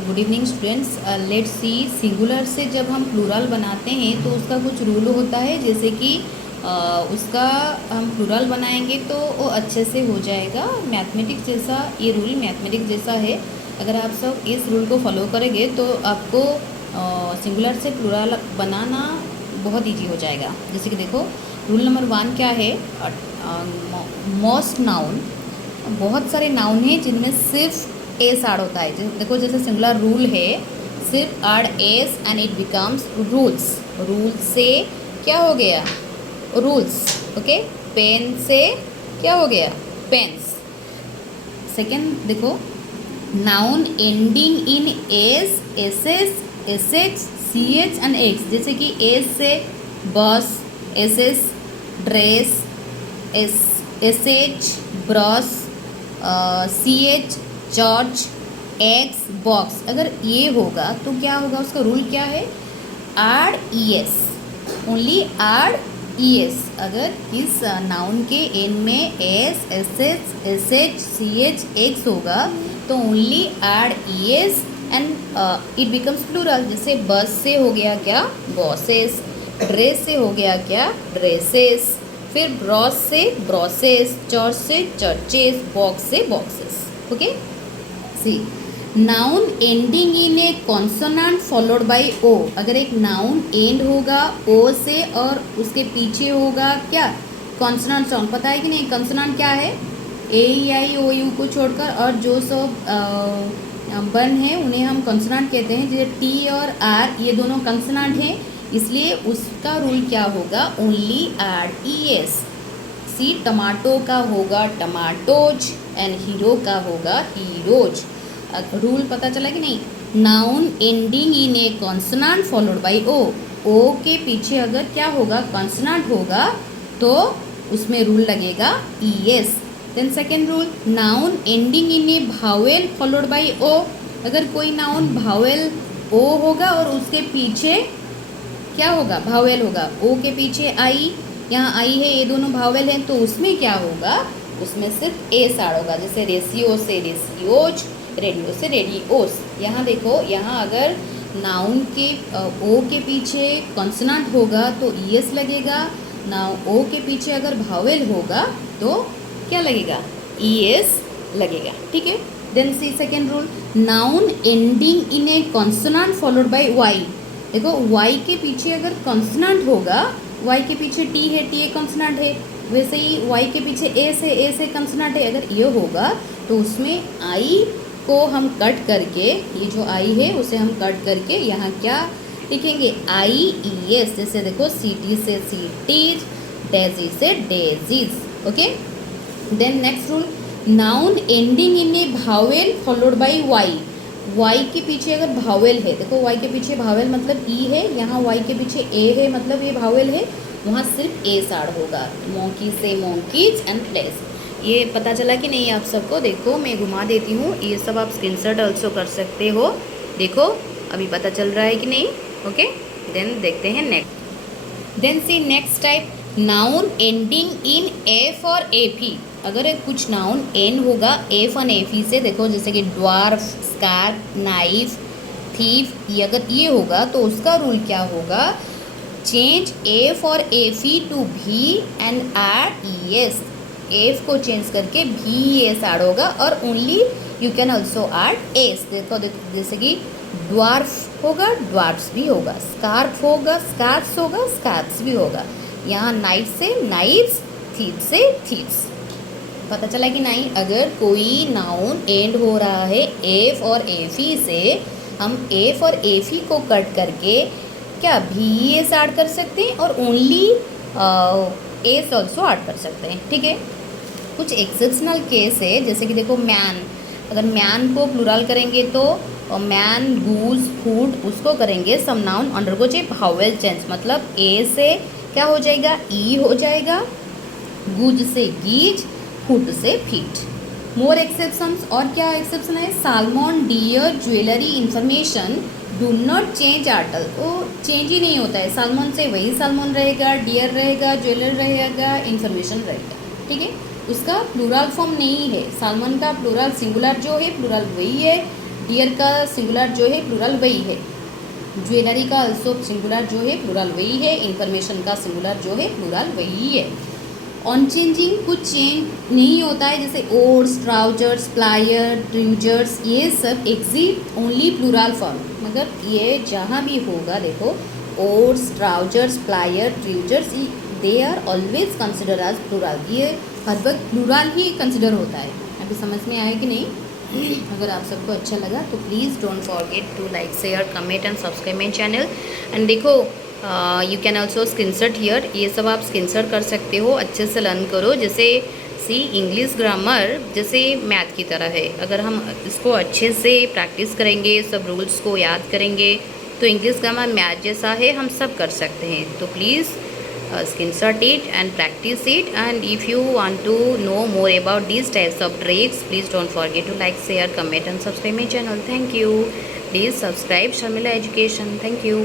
Good evening students. Let's see, singular से जब हम प्लूरल बनाते हैं तो उसका कुछ रूल होता है, जैसे कि उसका हम प्लूरल बनाएंगे तो वो अच्छे से हो जाएगा। मैथमेटिक्स जैसा ये रूल मैथमेटिक्स जैसा है। अगर आप सब इस रूल को फॉलो करेंगे तो आपको सिंगुलर से प्लूरल बनाना बहुत ईजी हो जाएगा। जैसे कि देखो, रूल नंबर 1 क्या है? मोस्ट नाउन, बहुत सारे नाउन हैं जिनमें सिर्फ एस ऐड होता है। देखो, जैसे सिंगुलर रूल है, सिर्फ add S and it becomes rules. Rules से क्या हो गया? रूल्स। ओके, पेन से क्या हो गया? पेन्स। सेकेंड देखो, noun ending in S, S S, S H, C H and X. जैसे कि एस से bus, S S dress, S H brush, C H church, X box. अगर ये होगा तो क्या होगा? उसका रूल क्या है? Add E S, only add E S. अगर इस नाउन के एंड में S, S H, S H, C H, X होगा तो only add E S and it becomes plural. जैसे बस से हो गया क्या? बॉसेस। ड्रेस से हो गया क्या? ड्रेसेस। फिर ब्रश से ब्रॉसेस, चर्च से चर्चेस, बॉक्स से boxes. Okay, see noun ending in a consonant followed by O. अगर एक नाउन एंड होगा ओ से और उसके पीछे होगा क्या? Consonant sound. पता है कि नहीं कॉन्सोनेंट क्या है? ए आई ओ यू को छोड़कर और जो सब बन है उन्हें हम कॉन्सोनेंट कहते हैं। जैसे टी और आर, ये दोनों कॉन्सोनेंट हैं, इसलिए उसका रूल क्या होगा? Only add E S. See tomato का होगा टमाटोज एंड हीरो का होगा हीरोज। रूल पता चला कि नहीं? Noun ending in a consonant followed by O. O के पीछे अगर क्या होगा? कॉन्सोनेंट होगा तो उसमें रूल लगेगा E S. Then second rule, noun ending in a vowel followed by O. अगर कोई नाउन भावेल ओ होगा और उसके पीछे क्या होगा? भावेल होगा। ओ के पीछे आई, यहाँ आई है, ये दोनों भावेल हैं, तो उसमें क्या होगा? उसमें सिर्फ एस ऐड होगा। जैसे रेशियो से रेशियोज, रेडियो से रेडियोस। यहाँ देखो, यहाँ अगर नाउन के ओ के पीछे कॉन्सोनेंट होगा तो ई एस लगेगा। नाउ ओ के पीछे अगर भावेल होगा तो क्या लगेगा? ई एस लगेगा। ठीक है। Then see second rule, noun ending in a consonant followed by Y. देखो, y के पीछे अगर कॉन्सोनेंट होगा, y के पीछे t है, t एक कॉन्सोनेंट है, वैसे ही y के पीछे s है, s एक कॉन्सोनेंट है। अगर ये होगा तो उसमें i को हम कट करके, ये जो i है उसे हम कट करके यहाँ क्या लिखेंगे? I E S. जैसे देखो, सिटी से सिटीज, डेजी से daisies. Okay. Then next rule, noun ending in a vowel followed by Y. Y के पीछे अगर भावेल है, देखो वाई के पीछे भावेल मतलब ई है, यहाँ वाई के पीछे ए है मतलब ये भावेल है, वहाँ सिर्फ ए ऐड होगा। मोंकी से मोंकीज एंड प्लेस। ये पता चला कि नहीं आप सबको? देखो, मैं घुमा देती हूँ, ये सब आप स्क्रीनशॉट ऑल्सो कर सकते हो। देखो, अभी पता चल रहा है कि नहीं? ओके, देन देखते हैं next. Then see next type, noun ending in F और एफी। अगर एक कुछ नाउन एंड होगा एफ और एफी से, देखो जैसे कि ड्वार्फ, स्कार्प, नाइफ, थीफ, ये अगर ये होगा तो उसका रूल क्या होगा? चेंज एफ और एफी टू भी and add E S. F को चेंज करके भी एस ऐड होगा और only you can also add S. देखो जैसे कि ड्वार्फ होगा, ड्वार्फ्स भी होगा, स्कार्फ होगा, स्कार्फ्स होगा, स्कार्फ्स भी होगा। यहाँ नाइफ से नाइफ्स, थीफ से थीफ्स। पता चला कि नहीं? अगर कोई नाउन एंड हो रहा है एफ और एफी से, हम एफ और एफी को कट करके क्या भी एस ऐड कर सकते हैं और ओनली एस ऑल्सो ऐड कर सकते हैं। ठीक है। कुछ एक्सेप्शनल केस है, जैसे कि देखो, मैन। अगर मैन को प्लूरल करेंगे तो मैन, गूज, फूड, उसको करेंगे सम नाउन अंडरगो जे भावेल चेंज, मतलब ए से क्या हो जाएगा? ई हो जाएगा, गुज से गीज, फुट से फीट। मोर एक्सेप्शंस, और क्या एक्सेप्शन है? Salmon, deer, jewellery, information do not change at all. वो चेंज ही नहीं होता है। सालमोन से वही सालमोन रहेगा, डियर रहेगा, ज्वेलर रहेगा, इंफॉर्मेशन रहेगा। ठीक है। उसका प्लूरल फॉर्म नहीं है। सालमन का प्लूरल सिंगुलर जो है, प्लूरल वही है, डियर का सिंगुलर जो है प्लूरल वही है, ज्वेलरी का अल्सो सिंगुलर जो है प्लूरल वही है, इंफॉर्मेशन का सिंगुलर जो है प्लूरल वही है। ऑन चेंजिंग कुछ चेंज नहीं होता है, जैसे ओट्स, ट्राउजर्स, प्लायर, ट्रूजर्स, ये सब एग्जिट ओनली प्लूरल फॉर्म, मगर ये जहाँ भी होगा देखो oats, trousers, plier, trousers, they are always consider as plural, ये हर वक्त प्लूरल ही कंसिडर होता है। अभी समझ में आया कि नहीं? अगर आप सबको अच्छा लगा तो please don't forget to like, share, comment and subscribe my channel. And देखो you can also screenshot here, ये सब आप स्क्रीनशॉट कर सकते हो, अच्छे से लर्न करो। जैसे सी इंग्लिश ग्रामर जैसे मैथ की तरह है, अगर हम इसको अच्छे से प्रैक्टिस करेंगे, सब रूल्स को याद करेंगे, तो इंग्लिश ग्रामर मैथ जैसा है, हम सब कर सकते हैं। तो please screenshot it and practice it, and if you want to know more about these types of tricks, please don't forget to like, share, comment and subscribe my channel. Thank you. Please subscribe Sharmila Education. Thank you.